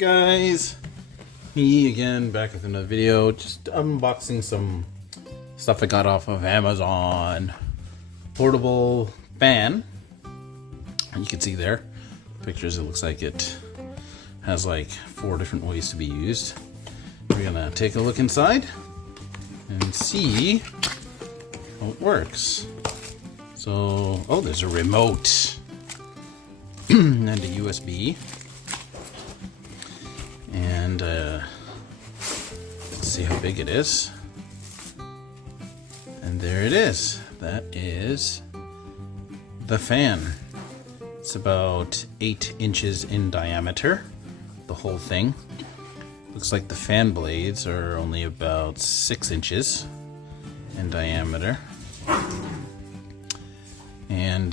guys? Me again, back with another video. Just unboxing some stuff I got off of Amazon. Portable fan. You can see there pictures. It looks like it has like 4 different ways to be used. We're gonna take a look inside and see how it works. So, oh, there's a remote and a USB. And let's see how big it is. And there it is. That is the fan. It's about 8 inches in diameter, the whole thing. Looks like the fan blades are only about 6 inches in diameter. And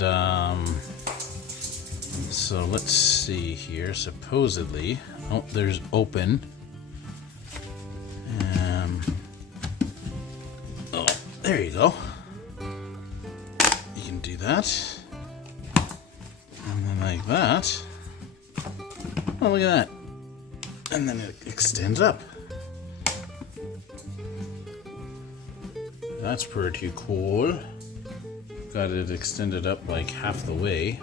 so let's see here. Supposedly, oh, there's open. Oh, there you go. You can do that. And then like that. Oh, look at that. And then it extends up. That's pretty cool. Got it extended up like half the way.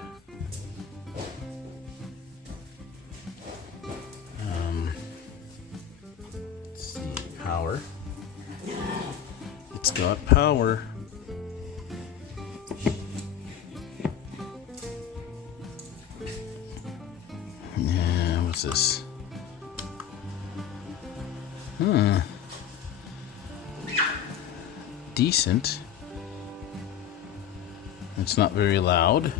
Let's see, power. It's got power. Yeah, what's this? Decent. It's not very loud.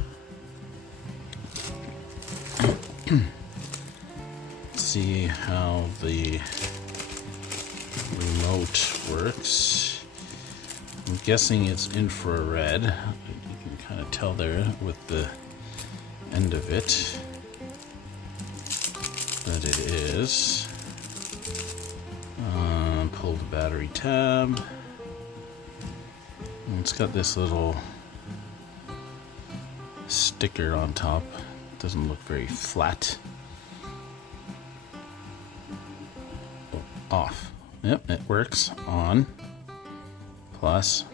Let's see how the remote works. I'm guessing it's infrared. You can kind of tell there with the end of it that it is. Pull the battery tab. And it's got this little sticker on top. Doesn't look very flat. Oh, off. Yep, it works. On. Plus.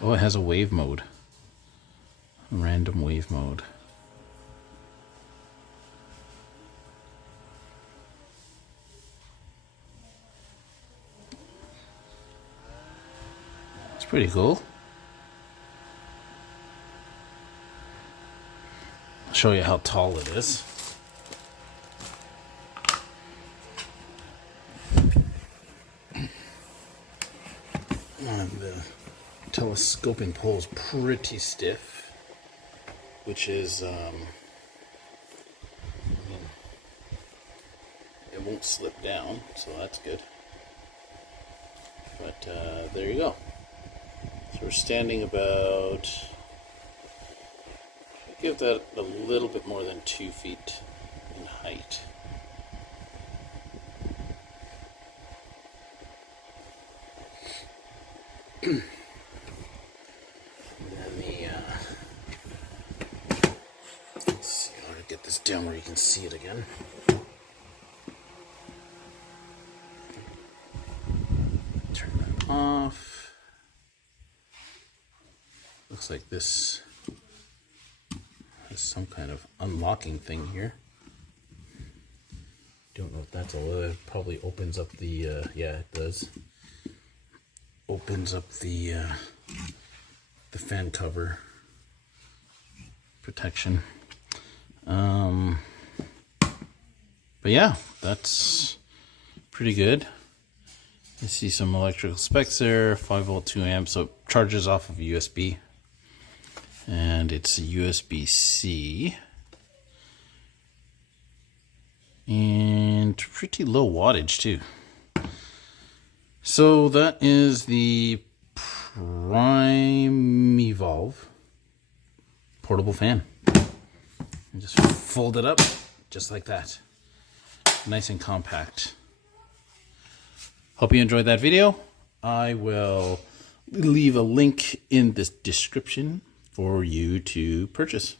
Oh, it has a wave mode. A random wave mode. It's pretty cool. I'll show you how tall it is. The telescoping pole is pretty stiff, which is it won't slip down, so that's good. But there you go. So we're standing about, give that a little bit more than 2 feet in height. And then let's see how to get this down where you can see it again. Turn that off. Looks like this has some kind of unlocking thing here. Don't know if that's all. It probably opens up the yeah, it does. Opens up the fan cover protection. But yeah, that's pretty good. You see some electrical specs there. 5-volt 2 amps, so it charges off of USB, and it's a USB-C, and pretty low wattage too. So that is the Primevolve portable fan. And just fold it up just like that. Nice and compact. Hope you enjoyed that video. I will leave a link in the description for you to purchase.